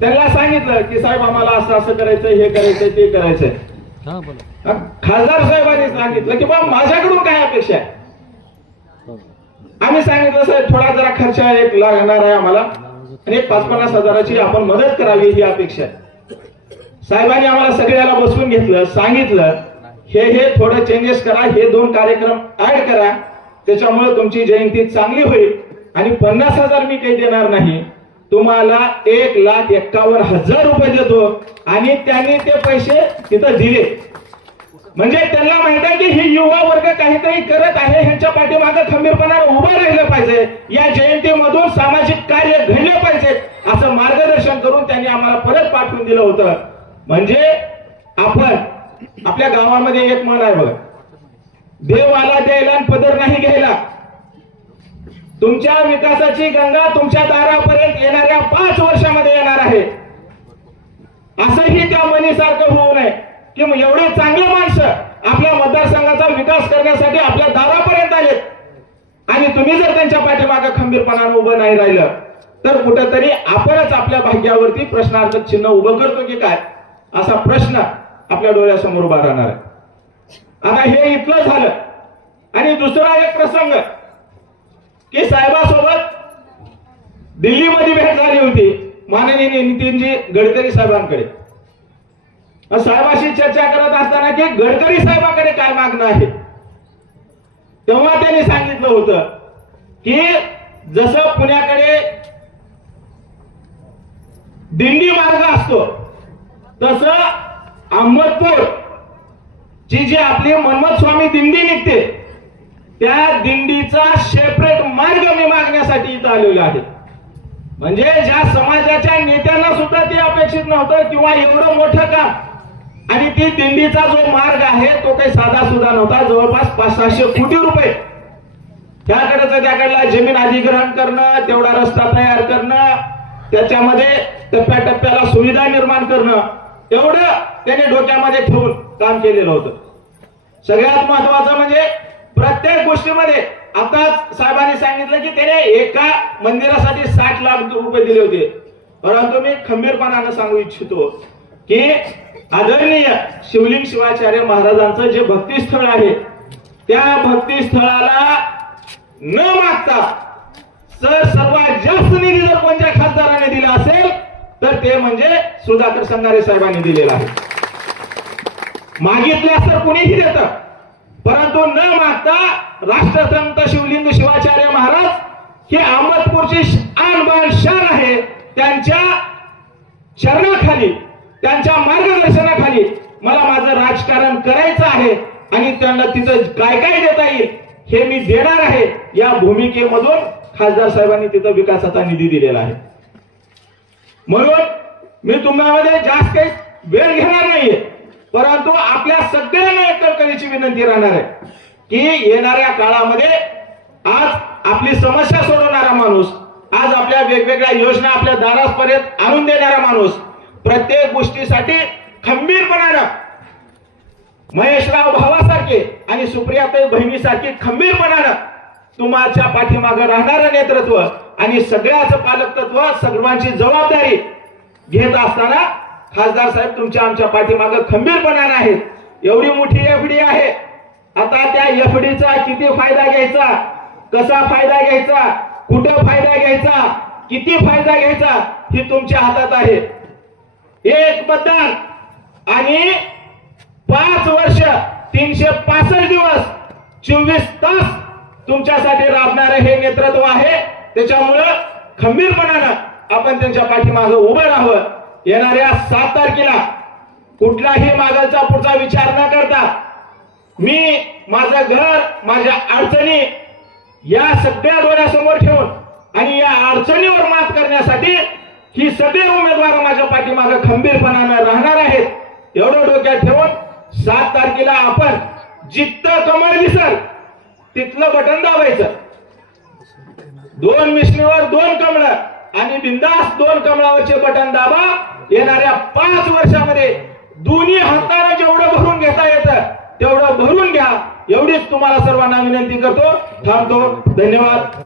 त्यांना सांगितलं की साहेब आम्हाला असं असं करायचं हे करायचं ते करायचंय. खासदार साहेबांनी सांगितलं की बाबा माझ्याकडून काय अपेक्षा आहे? आम्ही सांगितलं साहेब थोडा जरा खर्च एक लागणार आहे आम्हाला. आणि एक पाच पन्नास हजाराची आपण मदत करावी ही अपेक्षा आहे. साहेबांनी आम्हाला सगळ्याला बसवून घेतलं सांगितलं हे हे थोडं चेंजेस करा हे दोन कार्यक्रम ऍड करा. त्याच्यामुळे तुमची जयंती चांगली होईल. आणि पन्नास हजार मी काही देणार नाही. तुम्हाला एक लाख एक्कावन्न हजार रुपये देतो. आणि त्यांनी ते पैसे तिथं दिले. म्हणजे त्यांना माहीत आहे की हे युवा वर्ग काहीतरी करत आहे. ह्यांच्या पाठीमागे खंबीरपणा उभं राहिलं पाहिजे. या जयंतीमधून सामाजिक कार्य घडले पाहिजे असं मार्गदर्शन करून त्यांनी आम्हाला परत पाठवून दिलं होतं. म्हणजे आपण आपल्या गावामध्ये एक मन आहे बघा. देव आला द्यायला आणि पदर नाही घ्यायला. तुमच्या विकासाची गंगा तुमच्या दारापर्यंत येणाऱ्या पाच वर्षामध्ये येणार आहे. असंही त्या मनीसारखं होऊ नये. की मग एवढे चांगले माणसं आपल्या मतदारसंघाचा विकास करण्यासाठी आपल्या दारापर्यंत आलेत. आणि तुम्ही जर त्यांच्या पाठीमागे खंबीरपणानं उभं नाही राहिलं तर कुठंतरी आपणच आपल्या भाग्यावरती प्रश्नार्थक चिन्ह उभं करतो की काय? असा प्रश्न आपल्या डोळ्यासमोर उभा राहणार आहे. आता हे इतकं झालं. आणि दुसरा एक प्रसंग की साहेबासोबत दिल्लीमध्ये भेट झाली होती. माननीय नितीनजी गडकरी साहेबांकडे. साहेबाशी चर्चा करत असताना की गडकरी साहेबाकडे काय मागणं आहे? तेव्हा त्यांनी सांगितलं होतं की जसं पुण्याकडे दिंडी मार्ग असतो तस अहमदपूर ची जी आपली मनमत स्वामी दिंडी निघते त्या दिंडीचा सेपरेट मार्ग मी मागण्यासाठी इथं आलेलो आहे. म्हणजे ज्या समाजाच्या नेत्यांना सुद्धा ते अपेक्षित नव्हतं किंवा एवढं मोठं काम. आणि ती दिंडीचा जो मार्ग आहे तो काही साधा सुद्धा नव्हता. जवळपास पाच सहाशे कोटी रुपये. त्याकडचं त्याकडला जमीन अधिग्रहण करणं तेवढा रस्ता तयार करणं त्याच्यामध्ये टप्प्याटप्प्याला सुविधा निर्माण करणं एवढं त्याने डोक्यामध्ये ठेवून काम केलेलं होतं. सगळ्यात महत्वाचं म्हणजे प्रत्येक गोष्टीमध्ये आता साहेबांनी सांगितलं की त्याने एका मंदिरासाठी साठ लाख रुपये दिले होते. परंतु मी खंबीरपणानं सांगू इच्छितो की आदरणीय शिवलिंग शिवाचार्य महाराजांचं जे भक्तीस्थळ आहे त्या भक्तीस्थळाला न मागता सर सर्वात जास्त निधी जर कोणत्या खासदाराने दिला असेल तर ते म्हणजे सुधाकर संगारे साहेबांनी दिलेला आहे. मागितल्यास तर कुणीही देतं. परंतु न मागता राष्ट्रसंत शिवलिंग शिवाचार्य महाराज हे अहमदपूरची आन शहर आहे. त्यांच्या चरणाखाली त्यांच्या मार्गदर्शनाखाली मला माझं राजकारण करायचं आहे आणि त्यांना तिथं काय काय देता येईल हे मी देणार आहे या भूमिकेमधून खासदार साहेबांनी तिथं विकासाचा निधी दिलेला आहे. म्हणून मी तुम्हाला जास्त काही वेळ घेणार नाहीये. परंतु आपल्या सगळ्यांना एकत्र करण्याची विनंती राहणार आहे की येणाऱ्या काळामध्ये आज आपली समस्या सोडवणारा माणूस आज आपल्या वेगवेगळ्या योजना आपल्या दारापर्यंत आणून देणारा माणूस प्रत्येक गोष्टीसाठी खंबीरपणानं महेशराव भावासारखे आणि सुप्रियाताई बहिणीसारखी खंबीरपणानं तुमच्या पाठीमागं राहणारं नेतृत्व आणि सगळ्याचं पालकत्व सर्वांची जबाबदारी घेत असताना खासदार साहेब तुमच्या आमच्या पाठीमागं खंबीरपणाने आहेत एवढी मोठी एफडी आहे. आता त्या एफडीचा किती फायदा घ्यायचा? कसा फायदा घ्यायचा? कुठं फायदा घ्यायचा? किती फायदा घ्यायचा? ही तुमच्या हातात आहे. एक मतदान आणि पाच वर्ष तीनशे पासष्ट दिवस चोवीस तास तुमच्यासाठी राबणार हे नेतृत्व आहे. त्याच्यामुळं खंबीरपणानं आपण त्यांच्या पाठीमागं उभं राहावं. येणाऱ्या सात तारखेला कुठलाही मागलचा पुढचा विचार न करता मी माझं घर माझ्या अडचणी या सगळ्या डोळ्यासमोर ठेवून आणि या अडचणीवर मात करण्यासाठी ही सगळे उमेदवार माझ्या पाठीमागं खंबीरपणानं राहणार आहेत. एवढं डोक्यात ठेवून सात तारखेला आपण जिथं कमळ दिसल तिथलं बटन दाबायचं. दोन मिशनीवर दोन कमळ आणि बिंदास दोन कमळावरचे बटन दाबा. येणाऱ्या पाच वर्षामध्ये दोन्ही हाताने जेवढं भरून घेता येतं तेवढं भरून घ्या. एवढीच तुम्हाला सर्वांना विनंती करतो. थांबतो. धन्यवाद.